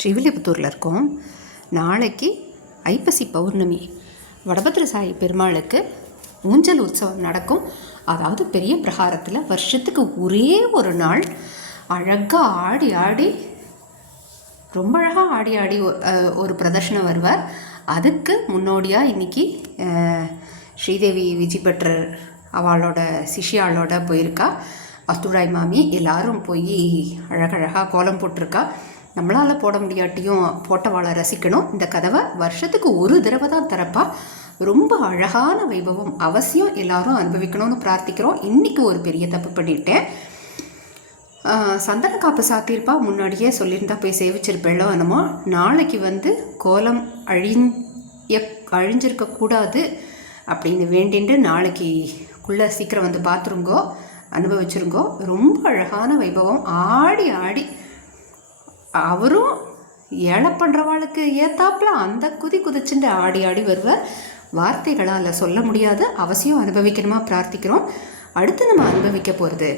ஸ்ரீவில்லிபுத்தூரில் இருக்கோம். நாளைக்கு ஐப்பசி பௌர்ணமி. வடபத்திர சாயி பெருமாளுக்கு ஊஞ்சல் உற்சவம் நடக்கும். அதாவது பெரிய பிரகாரத்தில் வருஷத்துக்கு ஒரே ஒரு நாள் அழகாக ஆடி ஆடி ரொம்ப அழகாக ஆடி ஆடி ஒரு பிரதர்ஷனம் வருவார். அதுக்கு முன்னோடியாக இன்றைக்கி ஸ்ரீதேவி விஜிபட்டர் அவளோட சிஷியாளோட போயிருக்கா. அத்துழாய் மாமி எல்லாரும் போய் அழகழகாக கோலம் போட்டிருக்கா. நம்மளால் போட முடியாட்டியும் போட்டவாளை ரசிக்கணும். இந்த கதவை வருஷத்துக்கு ஒரு தடவை தான் திறப்பா. ரொம்ப அழகான வைபவம், அவசியம் எல்லாரும் அனுபவிக்கணும்னு பிரார்த்திக்கிறோம். இன்றைக்கி ஒரு பெரிய தப்பு பண்ணிட்டேன். சந்தன காப்பு சாத்தியிருப்பா, முன்னாடியே சொல்லியிருந்தா போய் சேவிச்சிருப்பேளோ என்னமோ. நாளைக்கு கோலம் அழிஞ்சிருக்கக்கூடாது அப்படின்னு வேண்டிட்டு நாளைக்குள்ளே சீக்கிரம் பார்த்துருங்கோ, அனுபவிச்சிருங்கோ. ரொம்ப அழகான வைபவம். ஆடி ஆடி அவரும் ஏழை பண்ணுறவாளுக்கு ஏத்தாப்புல அந்த குதிச்சுட்டு ஆடி ஆடி வருவார். வார்த்தைகளால் சொல்ல முடியாது, அவசியம் அனுபவிக்கணுமா பிரார்த்திக்கிறோம். அடுத்து நம்ம அனுபவிக்க போகிறது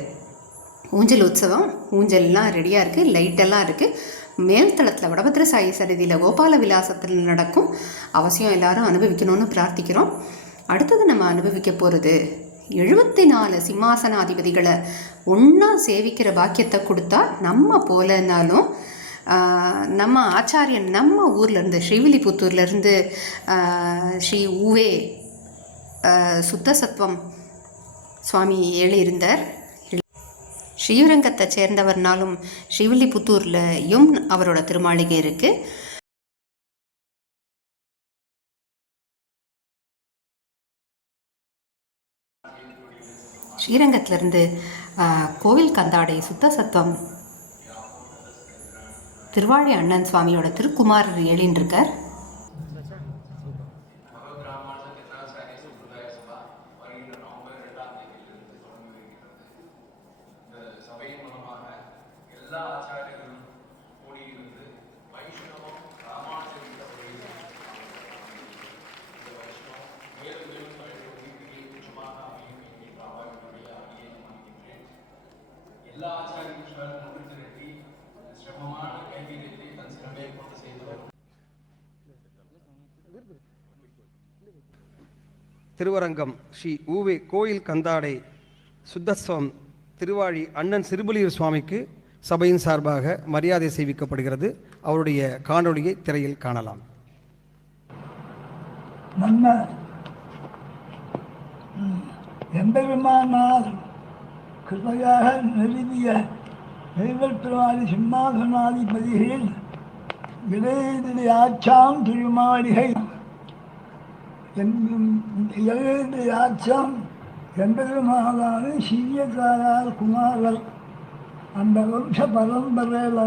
ஊஞ்சல் உற்சவம். ஊஞ்சல்லாம் ரெடியாக இருக்குது, லைட்டெல்லாம் இருக்குது. மேல்தளத்தில் வடபத்திர சாயி சன்னதியில் கோபால விலாசத்தில் நடக்கும். அவசியம் எல்லாரும் அனுபவிக்கணும்னு பிரார்த்திக்கிறோம். அடுத்தது நம்ம அனுபவிக்க போகிறது 74 சிம்மாசனாதிபதிகளை ஒன்றா சேவிக்கிற பாக்கியத்தை கொடுத்தா நம்ம போலனாலும் நம்ம ஆச்சாரியன் நம்ம ஊர்லேருந்து ஸ்ரீவில்லிபுத்தூர்லேருந்து ஸ்ரீ ஊவே சுத்தசத்வம் சுவாமி எழுந்தார். ஸ்ரீரங்கத்தை சேர்ந்தவர்னாலும் ஸ்ரீவில்லிபுத்தூர்லையும் அவரோட திருமாளிகை இருக்குது. ஸ்ரீரங்கத்திலேருந்து கோவில் கந்தாடை சுத்தசத்வம் திருவாழி அண்ணன் சுவாமியோட திருக்குமார் எழுந்திருக்கார். திருவரங்கம் ஸ்ரீ ஊவே கோயில் கந்தாடை சுத்தஸ்வம் திருவாழி அண்ணன் சிறுபுலியூர் சுவாமிக்கு சபையின் சார்பாக மரியாதை செய்விக்கப்படுகிறது. அவருடைய காணொளியை திரையில் காணலாம். எம்பெருமானார் கிருபையாக நிறுவிய தெய்வத்திருவாரி சிம்மாசனாதிபதிகளில் இளையதிரியாச்சாம் திருமாளிகை இளையதிரியாச்சாம் எம்பெருமானார் சீயக்காரார் குமாரர் அந்த வம்ச பரம்பரையில்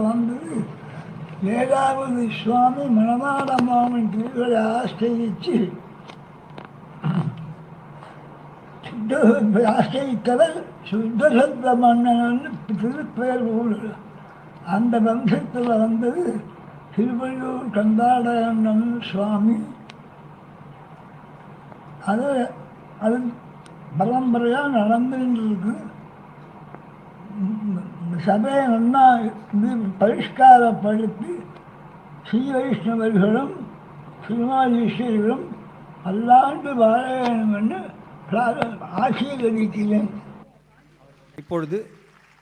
7வது சுவாமி மணவாள மாமன் திருவிழை ஆஸ்தரித்து ஆஸ்தரித்தவர் சுத்தசத்வ மன்னன் திருப்பெயர் ஊர். அந்த வம்சத்தில் வந்தது திருவள்ளூர் கந்தாடண்ணன் சுவாமி. அது பரம்பரையாக நடந்துருக்கு. சபையை நல்லா பரிஷ்காரப்படுத்தி ஸ்ரீ வைஷ்ணவர்களும் சிறுமாதீஸ்வரர்களும் பல்லாண்டு வாழ வேண்டும் என்று ஆசீர்வதிக்கிறேன். இப்பொழுது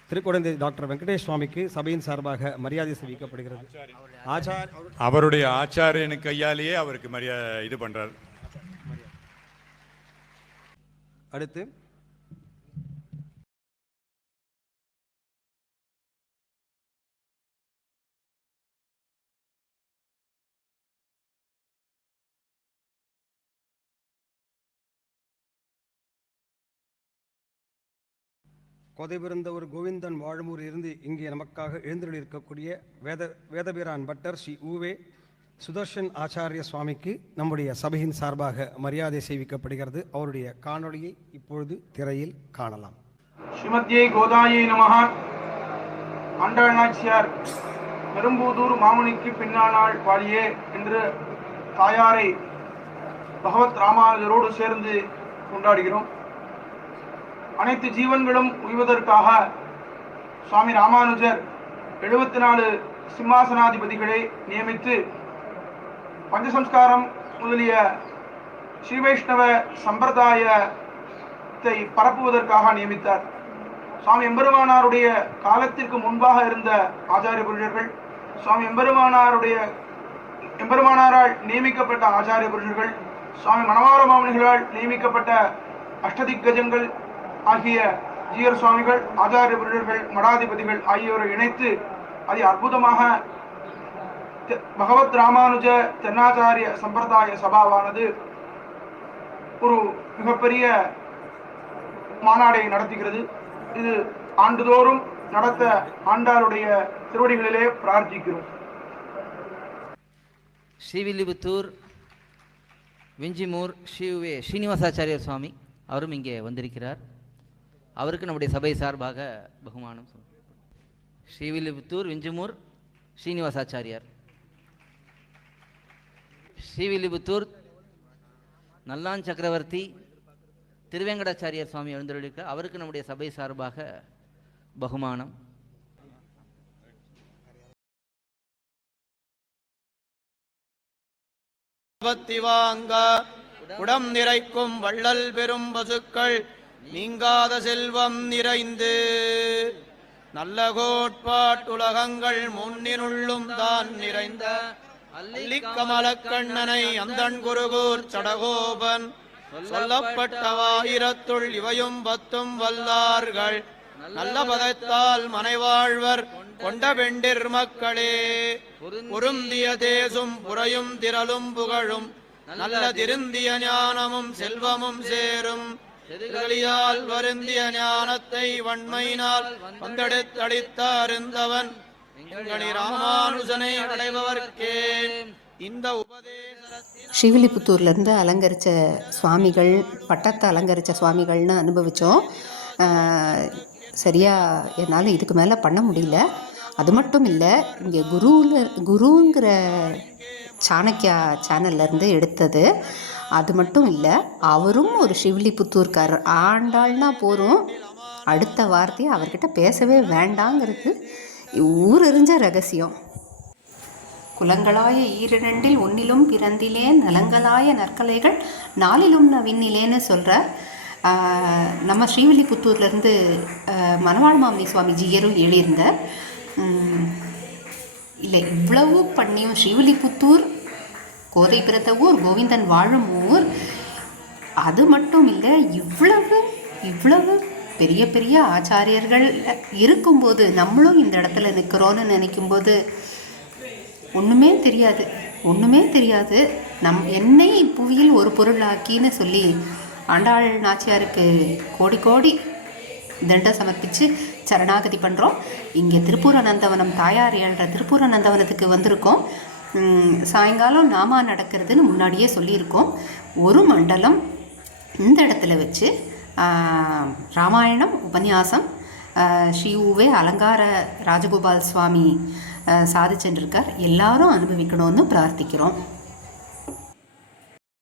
திருக்குடந்தை டாக்டர் வெங்கடேஷ் சுவாமிக்கு சபையின் சார்பாக மரியாதை செய்விக்கப்படுகிறது. அவருடைய ஆச்சாரியனுக்கு கையாலேயே அவருக்கு மரியாதை இது பண்றார். அடுத்து கொதை பிறந்தவர் கோவிந்தன் வாழுமூர் இருந்து இங்கே நமக்காக எழுந்தருளிருக்கக்கூடிய வேதபிரான் பட்டர் ஸ்ரீ ஊவே சுதர்ஷன் ஆச்சாரிய சுவாமிக்கு நம்முடைய சபையின் சார்பாக மரியாதை செய்விக்கப்படுகிறது. அவருடைய காணொளியை இப்பொழுது திரையில் காணலாம். ஸ்ரீமத்யே கோதாயை நமஹ. ஆண்டாள் நாச்சியார் பெரும்பூதூர் மாமுனிக்கு பின்னானாள் பாடியே என்று தாயாரை பகவத் ராமானுஜரோடு சேர்ந்து கொண்டாடுகிறோம். அனைத்து ஜீவன்களும் உய்வதற்காக சுவாமி ராமானுஜர் 74 சிம்மாசனாதிபதிகளை நியமித்து பஞ்சசம்ஸ்காரம் முதலிய ஸ்ரீ வைஷ்ணவ சம்பிரதாயத்தை பரப்புவதற்காக நியமித்தார். சுவாமி எம்பெருமானாருடைய காலத்திற்கு முன்பாக இருந்த ஆச்சாரிய புருஷர்கள், சுவாமி எம்பெருமானாரால் நியமிக்கப்பட்ட ஆச்சாரிய புருஷர்கள், சுவாமி மணவாள மாமுனிகளால் நியமிக்கப்பட்ட அஷ்டதிக்கஜங்கள் ஆகிய ஜீயர் சுவாமிகள், ஆச்சாரிய புருஷர்கள், மடாதிபதிகள் ஆகியோரை இணைத்து அதி அற்புதமாக பகவத் ராமானுஜ தென்னாச்சாரிய சம்பிரதாய சபாவானது ஒரு மிகப்பெரிய மாநாடை நடத்துகிறது. இது ஆண்டுதோறும் நடத்த ஆண்டாளுடைய திருவடிகளிலே பிரார்த்திக்கிறோம். ஸ்ரீவில்லிபுத்தூர் விஞ்சிமூர் ஸ்ரீனிவாசாச்சாரியர் சுவாமி அவரும் இங்கே வந்திருக்கிறார். அவருக்கு நம்முடைய சபை சார்பாக பகுமானம். ஸ்ரீவில்லிபுத்தூர் விஞ்சிமூர் ஸ்ரீனிவாசாச்சாரியார், ஸ்ரீவில்லிபுத்தூர் நல்லான் சக்கரவர்த்தி திருவேங்கடாச்சாரியர் சுவாமி எழுந்தருளிருக்க அவருக்கு நம்முடைய சபை சார்பாக பகுமானம். வாங்க உடம் நிறைக்கும் வள்ளல் பெரும் பசுக்கள் நீங்காத செல்வம் நிறைந்து நல்ல கோட்பாட்டுலகங்கள் முன்னினுள்ளும் தான் நிறைந்த அல்லிக்கமலக்கண்ணனை அந்தன் குருகூர் சடகோபன் சொல்லப்பட்டவாயிரத்துள் இவையும் 10 வல்லார்கள் நல்ல பதத்தால் மனைவாழ்வர் கொண்ட பெண்டிர் மக்களே பொருந்திய தேசும் புறையும் திரளும் புகழும் நல்ல திருந்திய ஞானமும் செல்வமும் சேரும் செதுகளியால் வருந்திய ஞானத்தை வன்மையினால் வந்தெடுத்தளித்த அருந்தவன் ராமானுஜனை அடைபவர்க்கே இந்த ஸ்ரீவில்லிபுத்தூர்லேருந்து அலங்கரித்த சுவாமிகள், பட்டத்தை அலங்கரித்த சுவாமிகள்னு அனுபவித்தோம். சரியாக என்னால் இதுக்கு மேலே பண்ண முடியல. அது மட்டும் இல்லை, இங்கே குருங்கிற சாணக்கியா சேனல்லேருந்து எடுத்தது. அது மட்டும் இல்லை, அவரும் ஒரு ஸ்ரீவில்லிபுத்தூர்காரர். ஆண்டாள்னா போகிறோம், அடுத்த வார்த்தையை அவர்கிட்ட பேசவே வேண்டாங்கிறது ஊரறிஞ்ச ரகசியம். குலங்களாய ஈரிரண்டில் ஒன்னிலும் பிறந்திலேன் நலங்களாய நற்கலைகள் நாளிலும் நவின்னிலேன்னு சொல்கிற நம்ம ஸ்ரீவில்லிபுத்தூர்லேருந்து மணவாள மாமுனி சுவாமி ஜீயரும் எழுதியிருந்தார். இல்லை, இவ்வளவு பண்ணியும் ஸ்ரீவில்லிபுத்தூர் கோதை பிறந்த ஊர், கோவிந்தன் வாழும் ஊர். அது மட்டும் இல்லை, இவ்வளவு பெரிய பெரிய ஆச்சாரியர்கள் இருக்கும்போது நம்மளும் இந்த இடத்துல நிற்கிறோன்னு நினைக்கும்போது ஒன்றுமே தெரியாது. என்னை புவியில் ஒரு பொருளாக்கின்னு சொல்லி ஆண்டாள் நாச்சியாருக்கு கோடி தண்டை சமர்ப்பித்து சரணாகதி பண்ணுறோம். இங்கே திருப்பூரநந்தவனம் தாயார் என்ற திருப்பூரநந்தவனத்துக்கு வந்திருக்கோம். சாயங்காலம் நாமா நடக்கிறதுன்னு முன்னாடியே சொல்லியிருக்கோம். ஒரு மண்டலம் இந்த இடத்துல வச்சு ராமாயணம் உபன்யாசம் ஸ்ரீ உவே அலங்கார ராஜகோபால் சுவாமி சாதிச்சென்றிருக்கார். எல்லாரும் அனுபவிக்கணும்னு பிரார்த்திக்கிறோம்.